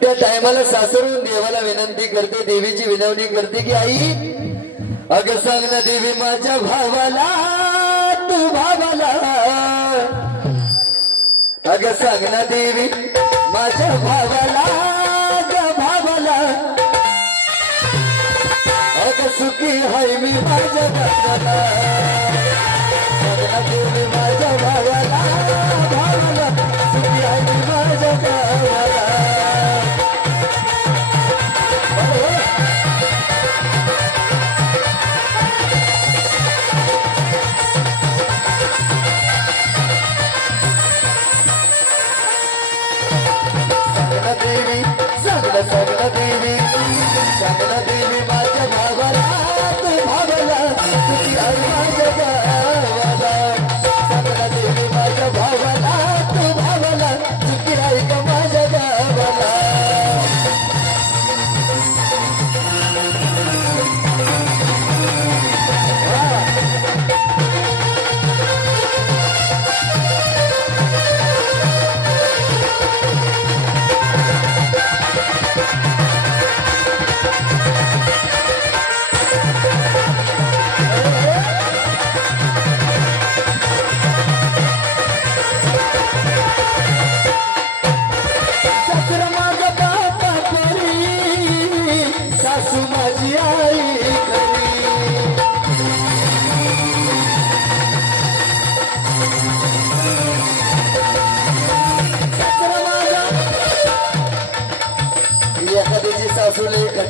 त्या टायमाला सासरून देवाला विनंती करते देवीची विनवणी करते की आई अग सांग ना देवी माझ्या भावाला तू भावाला. अग सांग ना देवी माझ्या भावाला ग भावाला. अग सुखी हाय मी माझ्या भावाला देवी माझ्या भावाला.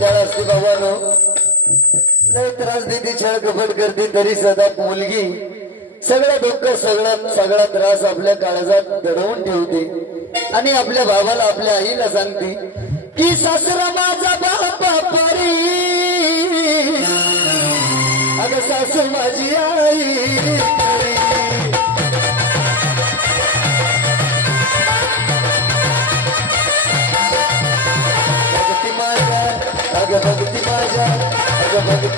कंटाळा असते बाबानो. लय त्रास देते छळ कपट करते तरी सदा मुलगी. सगळं दुःख सगळं सगळा त्रास आपल्या काळजात दडवून ठेवते. आणि आपल्या भावाला आपल्या आईला सांगते की सासरा माझा बापा परी अगं सासू माझी आई. भक्ती माझ्या अग भक्ती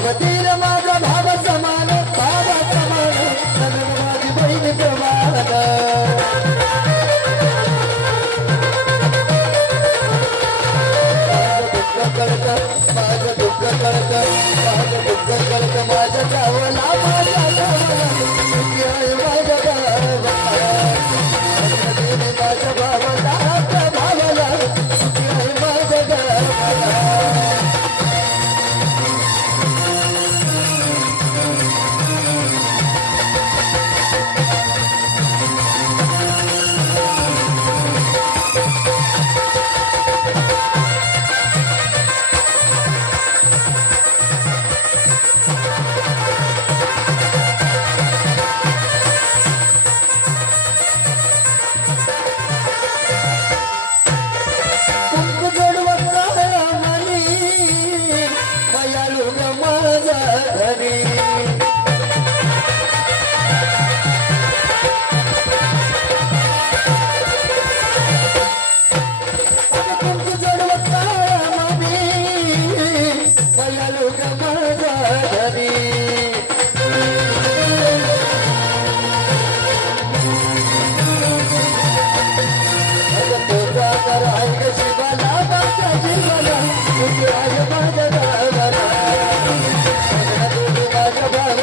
अग तीर माझा माझा Yeah.